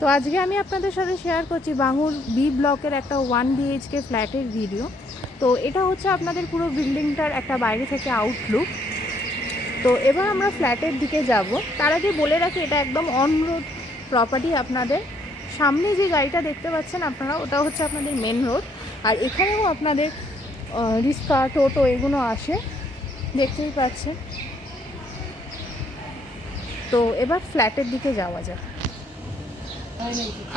তো আজকে আমি আপনাদের সাথে শেয়ার করছি বাঙুর বি ব্লকের একটা 1 BHK ফ্ল্যাটের ভিডিও। তো এটা হচ্ছে আপনাদের পুরো বিল্ডিংটার একটা বাইরে থেকে আউটলুক। তো এবার আমরা ফ্ল্যাটের দিকে যাব। তার আগে বলে রাখি, এটা একদম অন রোড প্রপার্টি। আপনাদের সামনে যে গাড়িটা দেখতে পাচ্ছেন আপনারা, ওটা হচ্ছে আপনাদের মেন রোড। আর এখানেও আপনাদের রিক্সা, টোটো এগুলো আসে, দেখতেই পাচ্ছেন। তো এবার ফ্ল্যাটের দিকে যাওয়া যাক।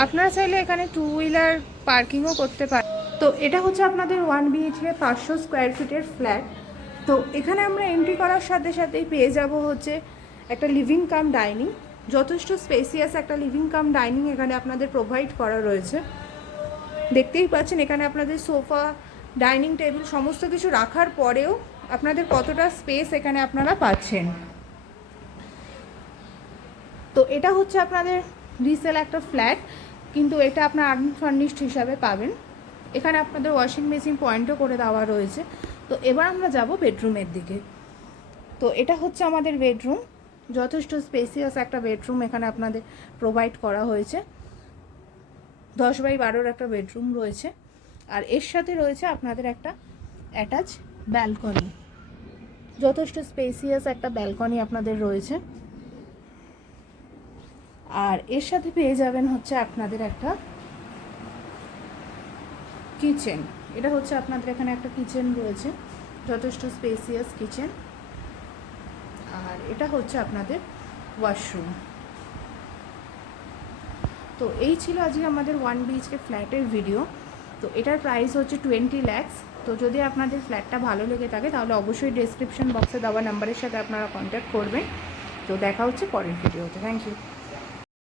আপনারা চাইলে এখানে 2 হুইলার পার্কিংও করতে পারেন। তো এটা হচ্ছে আপনাদের 1 BHK 500 স্কোয়ার ফিটের ফ্ল্যাট। তো এখানে আমরা এন্ট্রি করার সাথে সাথেই পেয়ে যাব হচ্ছে একটা লিভিং কাম ডাইনিং। যথেষ্ট স্পেসিয়াস একটা লিভিং কাম ডাইনিং এখানে আপনাদের প্রোভাইড করা রয়েছে। দেখতেই পাচ্ছেন এখানে আপনাদের সোফা, ডাইনিং টেবিল সমস্ত কিছু রাখার পরেও আপনাদের কতটা স্পেস এখানে আপনারা পাচ্ছেন। তো এটা হচ্ছে আপনাদের রিসেল একটা ফ্ল্যাট, কিন্তু এটা আপনার আনফার্নিশড হিসাবে পাবেন। এখানে আপনাদের ওয়াশিং মেশিন পয়েন্টও করে দেওয়া রয়েছে। তো এবার আমরা যাব বেডরুমের দিকে। তো এটা হচ্ছে আমাদের বেডরুম। যথেষ্ট স্পেসিয়াস একটা বেডরুম এখানে আপনাদের প্রোভাইড করা হয়েছে। 10x12 একটা বেডরুম রয়েছে। আর এর সাথে রয়েছে আপনাদের একটা অ্যাটাচ ব্যালকনি। যথেষ্ট স্পেসিয়াস একটা ব্যালকনি আপনাদের রয়েছে। আর এর সাথে পেয়ে যাবেন হচ্ছে আপনাদের একটা কিচেন। এটা হচ্ছে আপনাদের এখানে একটা কিচেন রয়েছে, যথেষ্ট স্পেসিয়াস কিচেন। আর এটা হচ্ছে আপনাদের ওয়াশরুম। তো এই ছিল আজকে আমাদের 1 BHK ফ্ল্যাটের ভিডিও। তো এটার প্রাইস হচ্ছে 20 lakhs। তো যদি আপনাদের ফ্ল্যাটটা ভালো লেগে থাকে তাহলে অবশ্যই ডেসক্রিপশন বক্সে দেওয়া নাম্বারের সাথে আপনারা কন্ট্যাক্ট করবেন। তো দেখা হচ্ছে পরের ভিডিওতে। Thank you.